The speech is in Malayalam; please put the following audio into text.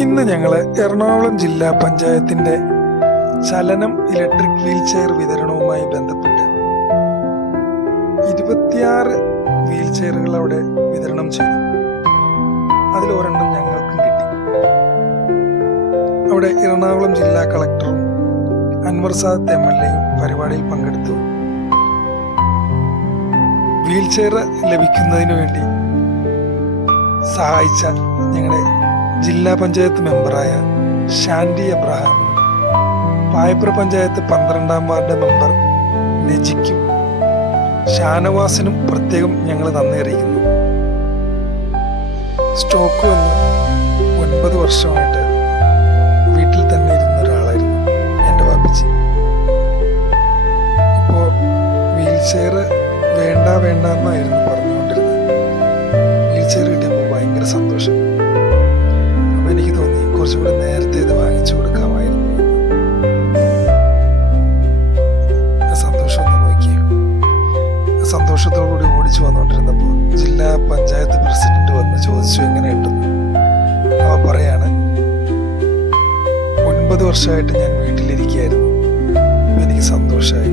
ഇന്ന് ഞങ്ങൾ എറണാകുളം ജില്ലാ പഞ്ചായത്തിൻ്റെ ചലനം ഇലക്ട്രിക് വീൽ ചെയർ വിതരണവുമായി ബന്ധപ്പെട്ട് 26 വീൽ ചെയറുകൾ അവിടെ വിതരണം ചെയ്തു. അതിലൊരെണ്ണം ഞങ്ങൾക്കും കിട്ടി. അവിടെ എറണാകുളം ജില്ലാ കളക്ടറും അൻവർ സാദത്ത് MLA പരിപാടിയിൽ പങ്കെടുത്തു. വീൽ ചെയർ ലഭിക്കുന്നതിന് വേണ്ടി സഹായിച്ച ഞങ്ങളുടെ ജില്ലാ പഞ്ചായത്ത് മെമ്പറായ ഷാൻഡി എബ്രഹാമിനും പായപ്ര പഞ്ചായത്ത് 12ാം വാർഡ് മെമ്പർ നജിക്കും ഷാനവാസിനും പ്രത്യേകം ഞങ്ങൾ നന്ദി അറിയിക്കുന്നു. സ്റ്റോക്ക് വന്ന് 9 വർഷമായിട്ട് വീട്ടിൽ തന്നെ ഇരുന്ന ഒരാളായിരുന്നു എൻ്റെ വാപ്പിച്ചി. ഇപ്പോൾ വീൽ ചെയർ വേണ്ട എന്നായിരുന്നു പറഞ്ഞുകൊണ്ടിരുന്നത്. വീൽ ചെയർ കിട്ടിയപ്പോൾ ഭയങ്കര സന്തോഷം. അപ്പം എനിക്ക് തോന്നി കുറച്ചുകൂടി നേരത്തെ ഇത് വാങ്ങിച്ചു കൊടുക്കാമായിരുന്നു. സന്തോഷം ഒന്ന് നോക്കിയേ. സന്തോഷത്തോടുകൂടി ഓടിച്ചു വന്നുകൊണ്ടിരുന്നപ്പോൾ ജില്ലാ പഞ്ചായത്ത് പ്രസിഡന്റ് വന്ന് ചോദിച്ചു എങ്ങനെ കിട്ടുന്നു. അവ പറയാണ്, 9 വർഷമായിട്ട് ഞാൻ വീട്ടിലിരിക്കുകയായിരുന്നു, എനിക്ക് സന്തോഷമായി.